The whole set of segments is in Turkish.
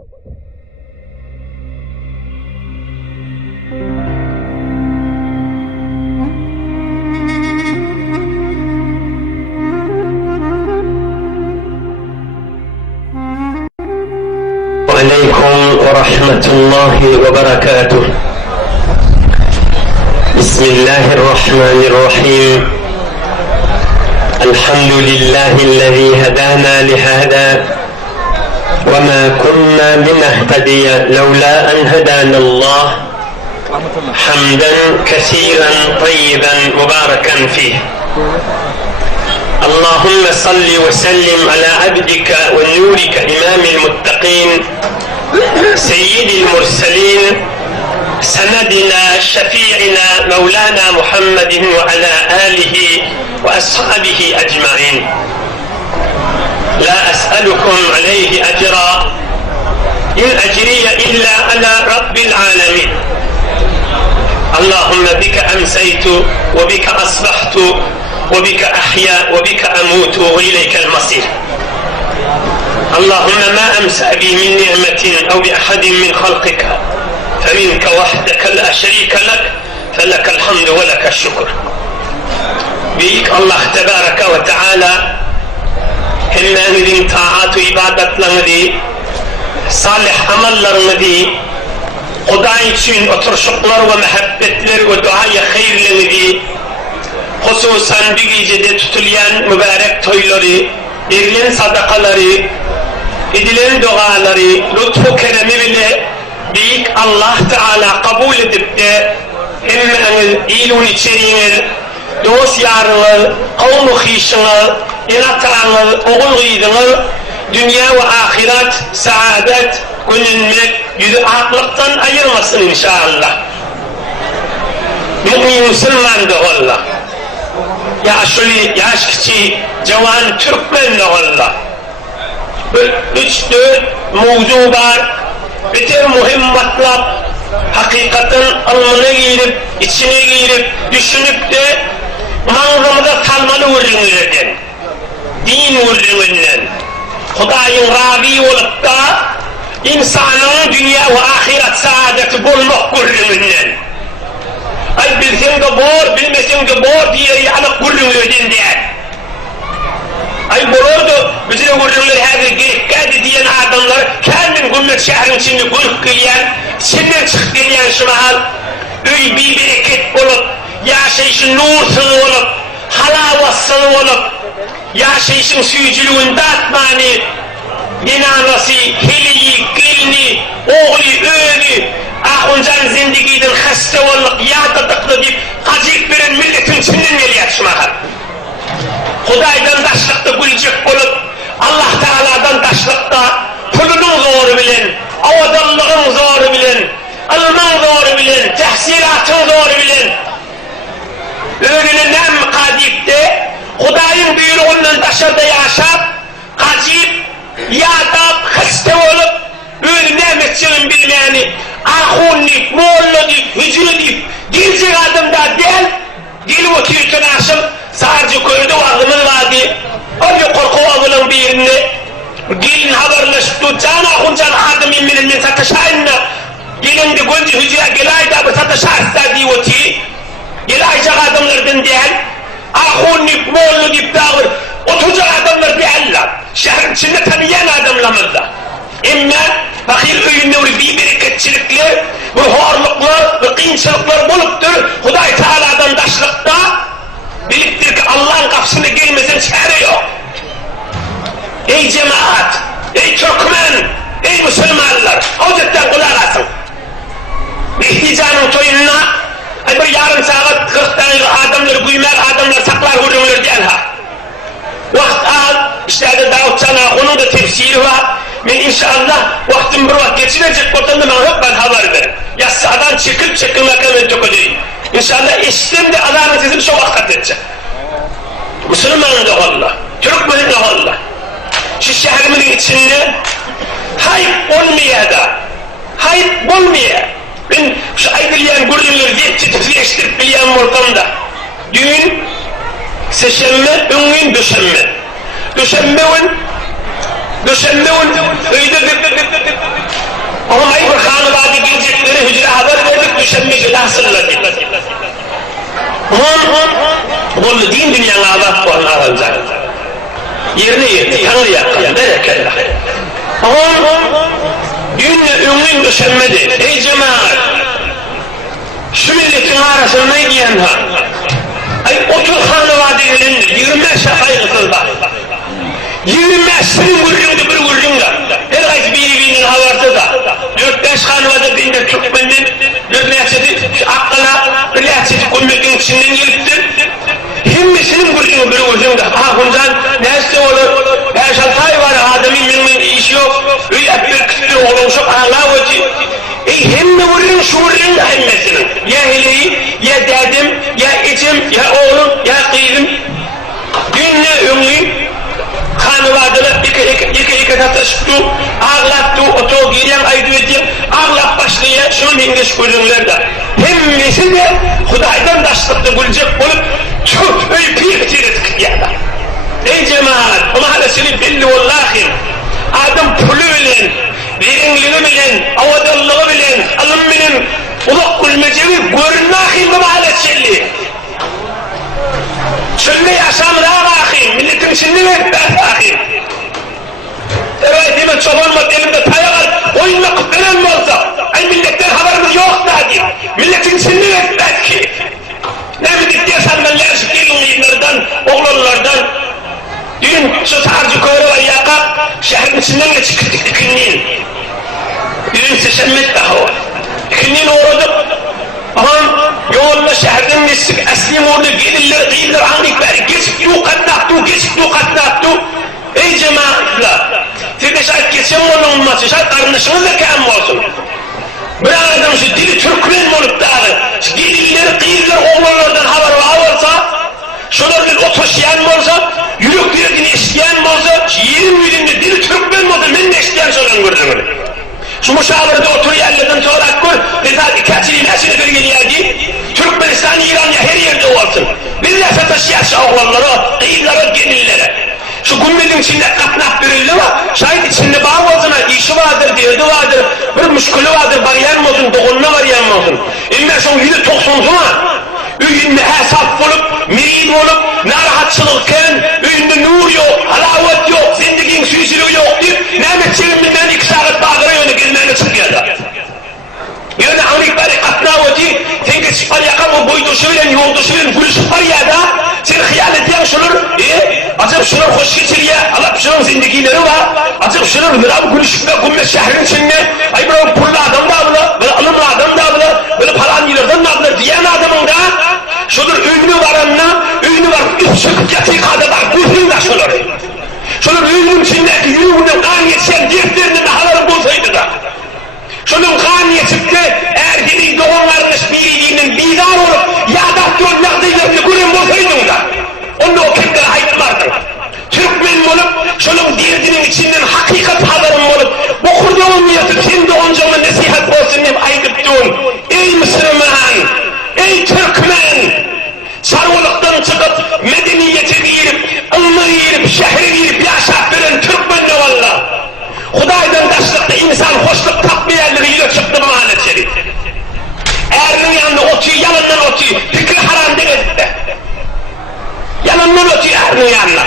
عليكم ورحمة الله وبركاته. بسم الله الرحمن الرحيم. الحمد لله الذي هدانا لهذا وما كنا لنهتدي لولا أن هدانا الله. حمدا كثيرا طيبا مباركا فيه. اللهم صل وسلم على عبدك ونورك إمام المتقين سيد المرسلين سندنا شفيعنا مولانا محمد وعلى آله وأصحابه أجمعين. لا أسألكم عليه أجرا إن أجري إلا على رب العالمين. اللهم بك أمسيت وبك أصبحت وبك أحيا وبك أموت وإليك المصير. اللهم ما أمسى بي من نعمة أو بأحد من خلقك فمنك وحدك لا شريك لك فلك الحمد ولك الشكر. Büyük Allah Tebaraka ve Teala hemmenizin taat ve ibadetlerini, salih amallarını, Kuda için oturuşuklar ve muhabbetler ve duaya hayırlarını, hususan bir gecede tutulayan mübarek toyları, verilen sadakaları, edilen duaları, lütfu keremi bile büyük Allah Teala kabul edip de hemmeniniz iyiliğin içeriğiniz, dost yarınız, kavmu hişiniz, inatlarınız, oğul gıydınız, dünya ve ahiret, saadet, gönülmek, yüzü aklıktan ayırmasın inşallah. Mümin Müslüman da Allah. Yaşlı, yaş küçük, cavan Türkmen de Allah. 3-4 mevzu var. Bütün mühim matlab, hakikaten alnına girip, içine girip, düşünüp de manzamada talmalı vurduğundan, din vurduğundan, Hudayın Rabi olup da insanın dünya ve ahiret saadeti bulmak vurduğundan. Ay bilsen de bor, bilmesen de bor diye yanık vurduğundan diye. Ay bulurdu, bizine vurduğunlar her gerekli diyen adamlar, kendin gümmet şehrin içinde gülüp geliyen, içinden çıkıp geliyen şu mahal, öyle bir bereket olup, yaşayışın nursunu olup, halavasını olup, yaşayışın suyuculuğun dağıtmanı, binanası, heliyi, gelini, oğlu, öğlü, ahuncan zindigiden hasta olup, yağdadıklı deyip, acık veren milletin içinden geliyor şu mahal. Hudaydan daşlıkta gülecek olup, Allah Teala'dan daşlıkta, pulunun zoru bilen, avadallığın zoru bilen, ilmin zoru bilen, tehsilatın zoru bilen, öğrenen nem kadipte, Hudayın buyruğundan dışarıda yaşap, kacip, yadap, hasta olup, öyle nemetçinin bilmeyeni, ahunnik, moğulludik, hücüdik, dilcik adımda del, dil ve tüyütün aşım, sadece koydu ağzımın vardı, önce korku ağzının birini, gelin haberleşti, can ahuncan adım immininin satışayınna, gelin de gönce hücüye gelaydı abi satışa istediği o ki, gelaycak adımlardan değil, ahunnik, moğullu deyip dağır, oturacak adamlar değiller, şehrin içinde tanıyan adamlamızda. Ama fakir öyünde bir bereketçilikli, bir horluklar, bir kıyınçılıklar buluptur, Huday Teala'dan daşlıkta, biliptir ki Allah'ın kapısına gelmesen çare yok. Ey cemaat, ey Türkmen, ey Müslümanlar, hocetten kulak asın. İhticanın toyununa, bir yarım saat 40 tane adamlar, güymer adamlar saklar vururlar diyen ha. Vakt al, işte Davut Can'a, onun da tefsiri var. Ben inşallah vaktim bir vakit geçirecek ortamda bana ben haber verin. Ya sağdan çekilmek hemen çok ödeyim. İnşallah eşittim de Allah'ın sesini çok vakit edecek. Müslümanın da Allah, Türkmenin de Allah. Şu şehrimin içinde hayıp olmaya da, hayıp olmaya. Ben şu aybileyen gururları titreştirip bileyen ortamda. Düğün, seçenme, ünlüğün düşenme. Düşenme öyledir. ulu din dünyanın azat bolan alacak. Yerine yetti, tanrı yakın, bereketle. Ama dünle ümrün düşenmedi. Ey cemaat! Şu milletin arasında giyen ha. Ay 30 hanı vade gelindir. 20 şakayı kısılda. 20 sürün vurcundu bir vurcundu. Her ayet birinin havardı da. 4-5 hanı vade birinde Türkmen'den 4 lehçeti akkala bir lehçeti kummekin içinden geliptir. Hemmisinin vurcundu bir vurcundu. Bundan neyse olur. Her şaltay var adamın bilmenin işi yok. Öyle bir kütlü olumsuz Allah vacı. Hemmi vurun şu vurun da hemmesinin. Ya heleyi, ya dedim, ya içim, ya oğlum, ya kıyım. Dünle ümlü kanı vardılar, iki tatıştı, ağlattı, oto giren aydı edeyim, ağlat başlaya, şunun hengeç gözümler de. Hemmesi de Hudaydan daşlıklı bulacak olup, çok öyle bir tiret kıyada. Ey cemaat, ona halesini belli vallahi, adam pulu bilen, verimliliği bilen, avadallığı bilen, alım bilen, ulak gülmecevi görünmâhî bu haletçelli. Çölde yaşamına bakayım, milletin içinde bekler bakayım. Evet, demin çobanma elimde tayak al, oyunla kutlanan mı olsa, ay milletten haberimiz yok da diyeyim. Milletin içinde bekler ki. Ne millet diyorsan ben lerşik gelinliğinlerden, oğlanlardan, dün şu tarcı köylü var yaka, şehrin içinden geçip gittik ikinliğin. Dün seçenmek daha var. İkinliğin uğradık. Aman yolunda şehirden geçtik, eslim orada gelirler, değiller, anlıklar, geçip katlattı. Ey cemaatler, size şayet geçen olunması, şayet kardeşiniz de kem olsun. Bir adam şu dili Türkmen olup dağı, gelirler, kıyırlar, oğlanlardan haber varsa, şunlardan otoşayan mı olsa, yürük diretini isteyen mi olsa, 20 milinde dili Türkmen mi olsa, ben de isteyen soran gördüm. Şu müşavirde otur yerlerden sonra kur, tezat kaçırayım her bir geliyerdi. Türkmenistan, İran'ya her yerde olsun. Biz de sataşıyarsa oğlanlara, kıyımlara, gelirlere. Şu gümmetin içinde katnak verildi var, şayet içinde bağ olsun, işi vardır, derdi vardır, bir müşkülü vardır, bariyer mi olsun, doğununa bariyer mi olsun. İmmer son yüzü toksunsuna, üyünde hesap olup, mirid olup, narahatçılıkken, üyünde nur yok, halavet yok, zindigin süsülü yok deyip, Mehmet Çelim'den 2 saat bağırıyor, öyle gelmeye çıkıyorlar. Yani Amerika'da katnavati, tenke çıkar yakamı boydu söylen, yoldu söylen, gülü çıkar ya da, sen hıyal ediyen şunur, acaba şunur hoş geçiriyor, Allah şunun zindigileri var, acaba şunur mürab gülü çıkma, kumme şehrin içinde, ay böyle pullu adam da abla, böyle alımlı adam da abla, böyle palan yılırdan da abla diyen adamın da, şunur ünlü varanla, ünlü var, çıkıp yatıkada var, gülün da şunur. Şunun ünlünün içindeki yürüğünden kan geçen defterinin haları bulsaydı da, şunun kan geçip de eğer diri doğumlarınız birliğinin bidar olup yağdat yol nakdiylerini gülün bulsaydın da onda o kimlere ayrılmardın. Türkmen olup şunun derdinin içinden hakikat haberim olup bu kurduğun niyeti kendi oncanla nasihat olsun deyip ayrılıptın. Ey Müslüman, ey Türkmen, sarılıktan çıkıp medeniyete girip, ılmı girip, şehre girip yaşap veren Türkmen'le valla. Hudaydan taşlıkta insan hoşluk tatmiyerleriyle çıktı bu mahalleti. Eğerinin yanında otuyor, yalandan otuyor, fikri haram demedi de. Yalandan otuyor eğerinin yanına.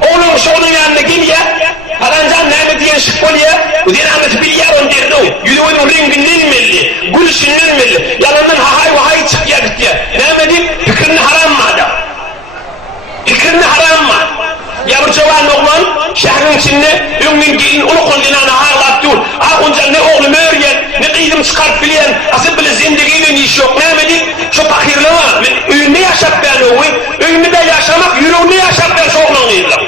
Oğlum şu onun yanına geliyor, falancan neyme diyen şık oluyor, bu diyen Ahmet'i biliyor onu derdi o. Yüzüğünün renginden belli, gülüşünden belli, yalandan hahay vahay çıkıyor bitiyor. Neyme diyeyim, fikrini haram mı adam? Fikrini haram mı? Ya bu çoban oğlan şehrin içinde ümmin gelin ulu kondiğine ağırlat dur. Onca ne oğlum öğren, ne kıydım çıkart bilen, asıl bile zindigiyle iş yok. Ne emedik? Şu fakirliğe var. Ünlü yaşap ben oğlum. Ünlü de yaşamak, yüreğinde yaşap ben şu oğlan kıydım.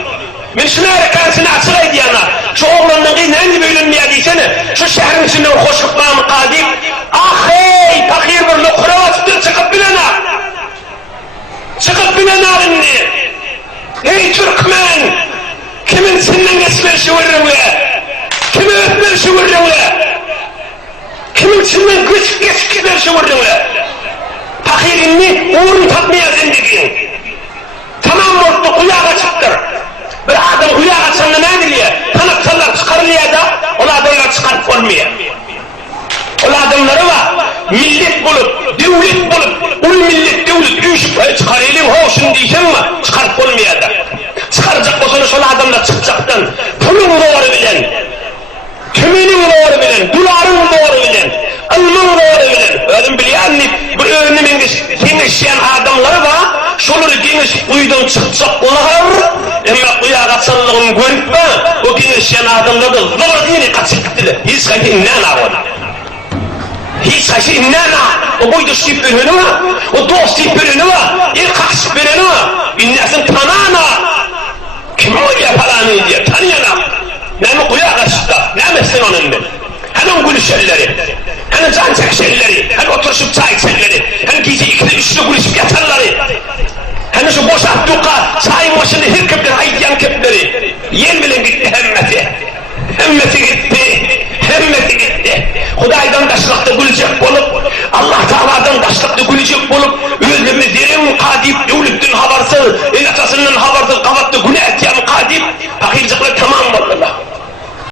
Ben şuna harekatını açık ediyorlar. Şu oğlandan kıyın hangi bölünmeye diysene. Şu şehrin içinde o hoşluklarımı kadim. Ah hey, fakir bir lokura vasıftır çıkıp bilen ha. Çıkıp bilen ha ünlü. Ey Türkmen! Kimin senden geçmen şu vurrunla? Kimi öpmen şu vurrunla? Kimin senden geçmen şu vurrunla? Fakirinni uğrun tatmaya zindigin. Tamam oldu, kuyağa çıktır. Bir adam kuyağa çıktığında ne diliyor? Kanatsallar çıkarılıyor da, o adamlar çıkarıp olmuyor. O adamları var, millet bulup, devlet bulup, ul millet devlet, üç çıkarayım hoşun diyeceğim mi? şolary geniş uydan çıkacak olar, emma uya kaçanlığını görüp mi, o geniş yanadımda da zor diyeni kaçıp gittiler. Hiç kaydı inana oldu. Hiç kaydı inana. O boyda şip bölünü var, o dost şip bölünü var, kaç bölünü var. İnnesin tanana. Kim o yapalanı diye tanıyana. Nemi uya kaçıpta, nemesin onun ben. Hemen gülüşerleri, hemen can çekişerleri, hemen oturuşup çay içerleri, hemen gece 2'de 3'de gülüşüp yatarları, hemen şu boş abdukka, çay başını hırkıpları, ayıyan kepleri, yen bilen gitti hemmeti, hemmeti gitti, hemmeti gitti. Hudaydan taşlıkta gülecek bolup, Allah Teala'dan taşlıkta gülecek bolup, özlemi derin kadip, devletin havarsı,